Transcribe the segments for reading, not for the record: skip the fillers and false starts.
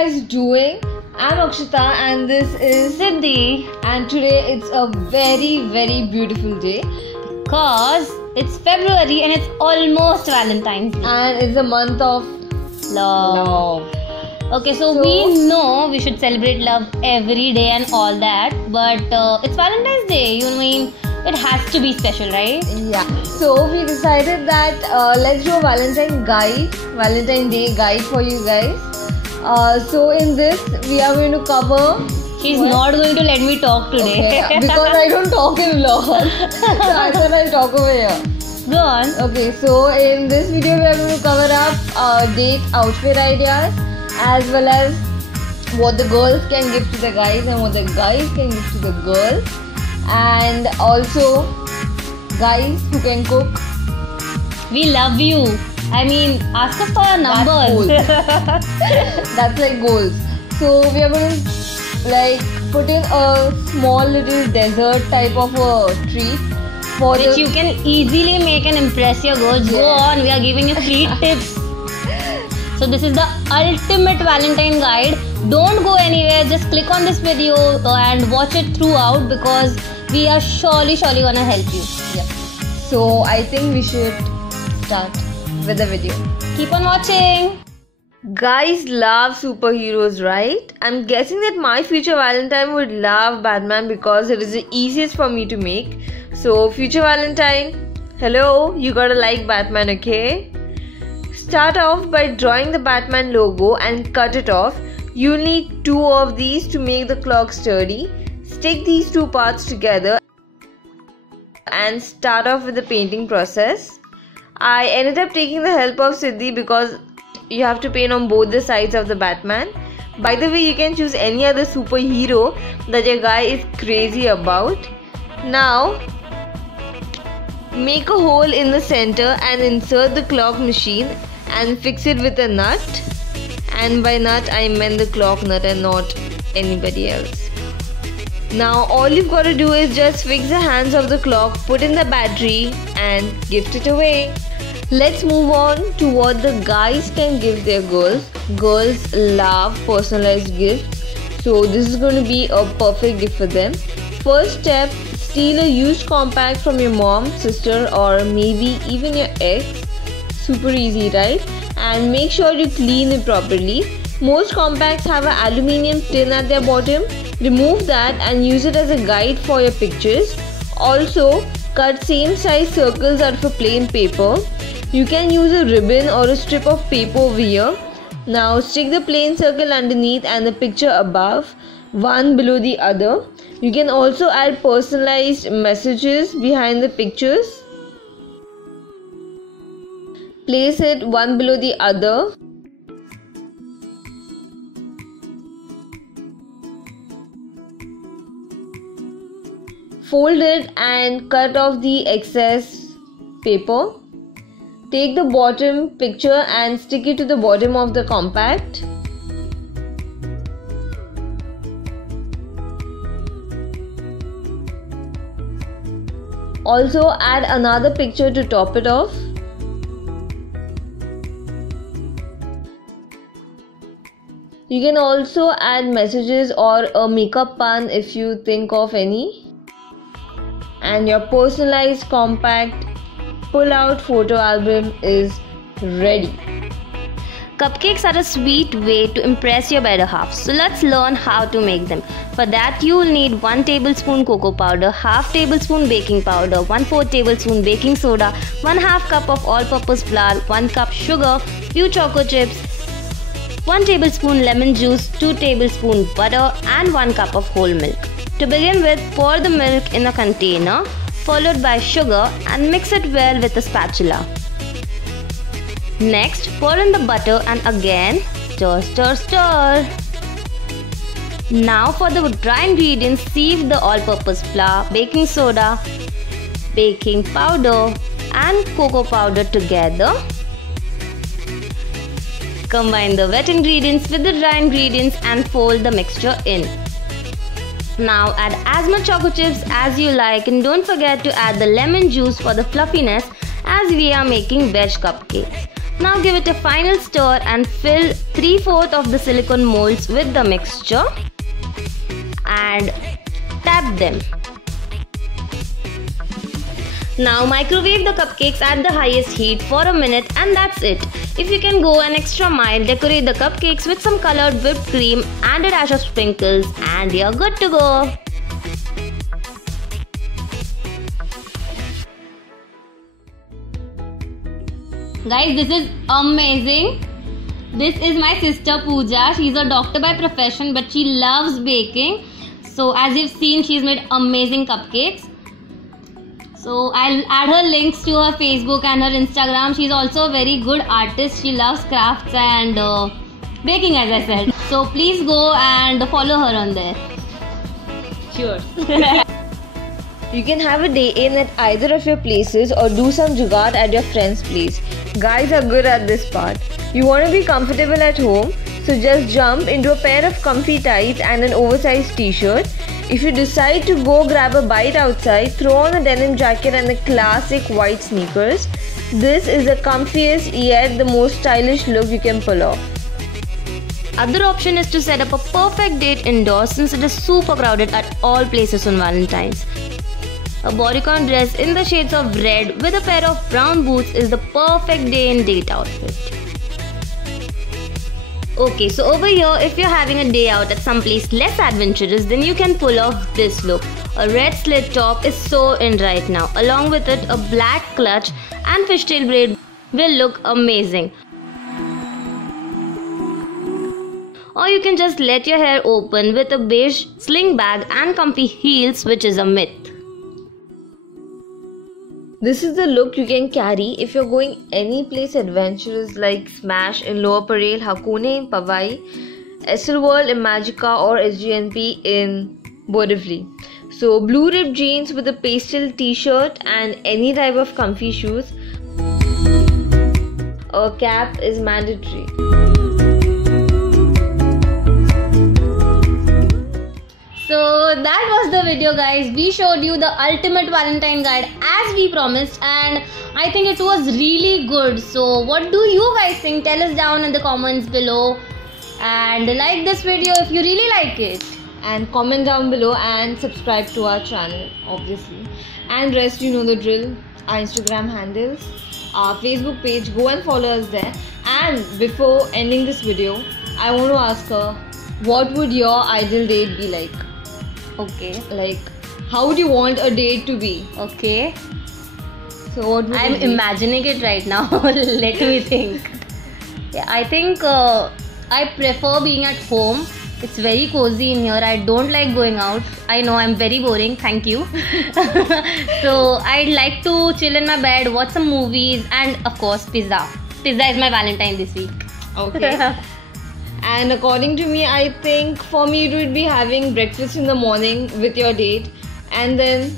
guys doing? I'm Akshita and this is Siddhi, and today it's a very beautiful day cause it's February and it's almost Valentine's Day. and it's a month of Love. Okay, so we know we should celebrate love every day and all that, but it's Valentine's Day. You mean it has to be special, right? Yeah. So we decided that let's do a Valentine Day guide for you guys. So in this we are going to cover. She's not going to let me talk today. Okay, because I don't talk in vlogs. So I thought I'll talk over here. Go on. Okay, so in this video we are going to cover up date outfit ideas as well as what the girls can give to the guys and what the guys can give to the girls, and also guys who can cook. We love you. I mean, ask us for our numbers. That's like goals. So we are going to like put in a small little dessert type of a treat for Which you can easily make and impress your girls. Go on, we are giving you 3 tips. So this is the ultimate Valentine guide. Don't go anywhere, just click on this video and watch it throughout because we are surely gonna help you. Yeah. So I think we should start with the video. Keep on watching. Guys love superheroes, right? I'm guessing that my future Valentine would love Batman because it is the easiest for me to make. So future Valentine, hello, you gotta like Batman, okay? Start off by drawing the Batman logo and cut it off. You'll need 2 of these to make the clock sturdy. Stick these 2 parts together and start off with the painting process. I ended up taking the help of Siddhi because you have to paint on both the sides of the Batman. By the way, you can choose any other superhero that your guy is crazy about. Now, make a hole in the center and insert the clock machine and fix it with a nut. And by nut, I meant the clock nut and not anybody else. Now, all you've got to do is just fix the hands of the clock, put in the battery and gift it away. Let's move on to what the guys can give their girls. Girls love personalized gifts, so this is going to be a perfect gift for them. First step, steal a used compact from your mom, sister or maybe even your ex. Super easy, right? And make sure you clean it properly. Most compacts have an aluminium tin at their bottom. Remove that and use it as a guide for your pictures. Also, cut same size circles out of a plain paper. You can use a ribbon or a strip of paper over here. Now stick the plain circle underneath and the picture above, one below the other. You can also add personalized messages behind the pictures. Place it one below the other. Fold it and cut off the excess paper. Take the bottom picture and stick it to the bottom of the compact. Also add another picture to top it off. You can also add messages or a makeup pun if you think of any. And your personalized compact pull-out photo album is ready. Cupcakes are a sweet way to impress your better half. So let's learn how to make them. For that you will need 1 tablespoon cocoa powder, half tablespoon baking powder, 1/4 tablespoon baking soda, 1/2 cup of all-purpose flour, 1 cup sugar, few choco chips, 1 tablespoon lemon juice, 2 tablespoon butter and 1 cup of whole milk. To begin with, pour the milk in a container, followed by sugar and mix it well with a spatula. Next, pour in the butter and again stir. Now for the dry ingredients, sieve the all-purpose flour, baking soda, baking powder and cocoa powder together. Combine the wet ingredients with the dry ingredients and fold the mixture in. Now add as much choco chips as you like and don't forget to add the lemon juice for the fluffiness as we are making veg cupcakes. Now give it a final stir and fill 3/4 of the silicone molds with the mixture and tap them. Now microwave the cupcakes at the highest heat for a minute and that's it. If you can go an extra mile, decorate the cupcakes with some colored whipped cream and a dash of sprinkles and you're good to go. Guys, this is amazing. This is my sister Pooja. She's a doctor by profession but she loves baking. So as you've seen, she's made amazing cupcakes. So I'll add her links to her Facebook and her Instagram. She's also a very good artist. She loves crafts and baking, as I said. So please go and follow her on there. Cheers. You can have a day in at either of your places or do some jugaad at your friend's place. Guys are good at this part. You want to be comfortable at home, so just jump into a pair of comfy tights and an oversized t-shirt. If you decide to go grab a bite outside, throw on a denim jacket and the classic white sneakers. This is the comfiest yet the most stylish look you can pull off. Other option is to set up a perfect date indoors since it is super crowded at all places on Valentine's. A bodycon dress in the shades of red with a pair of brown boots is the perfect day and date outfit. Okay, so over here, if you're having a day out at some place less adventurous, then you can pull off this look. A red slit top is so in right now. Along with it, a black clutch and fishtail braid will look amazing. Or you can just let your hair open with a beige sling bag and comfy heels, which is a myth. This is the look you can carry if you're going any place adventurous like Smash in Lower Parel, Hakone in Powai, Essel World in Magica or SGNP in Borivali. So blue ribbed jeans with a pastel t-shirt and any type of comfy shoes. A cap is mandatory. So that was the video, guys. We showed you the ultimate Valentine guide as we promised and I think it was really good. So what do you guys think? Tell us down in the comments below and like this video if you really like it. And comment down below and subscribe to our channel, obviously. And rest you know the drill. Our Instagram handles, our Facebook page, go and follow us there. And before ending this video, I want to ask her, what would your ideal date be like? Okay. Like, how would you want a date to be? Okay. So what would I'm it be? imagining it right now. Let me think. Yeah, I think I prefer being at home. It's very cozy in here. I don't like going out. I know I'm very boring. Thank you. So I'd like to chill in my bed, watch some movies, and of course pizza. Pizza is my Valentine this week. Okay. And according to me, I think for me it would be having breakfast in the morning with your date and then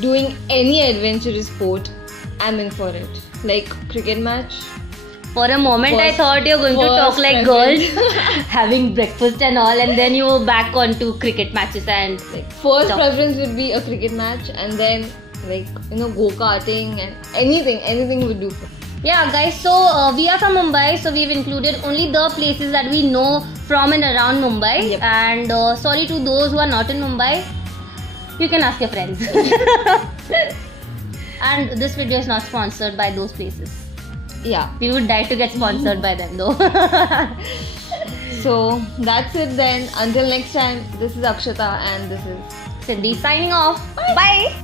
doing any adventurous sport. I'm in for it. Like cricket match. For a moment I First- thought you're going to first talk like preference. girls having breakfast and all and then you back onto cricket matches and Like first Stop. preference would be a cricket match and then like go-karting and anything would do. yeah guys, so we are from Mumbai, so we've included only the places that we know from and around Mumbai. Yep. And sorry to those who are not in Mumbai, you can ask your friends. And this video is not sponsored by those places. Yeah. We would die to get sponsored by them though. So that's it then. Until next time, this is Akshata and this is Cindy signing off. Bye.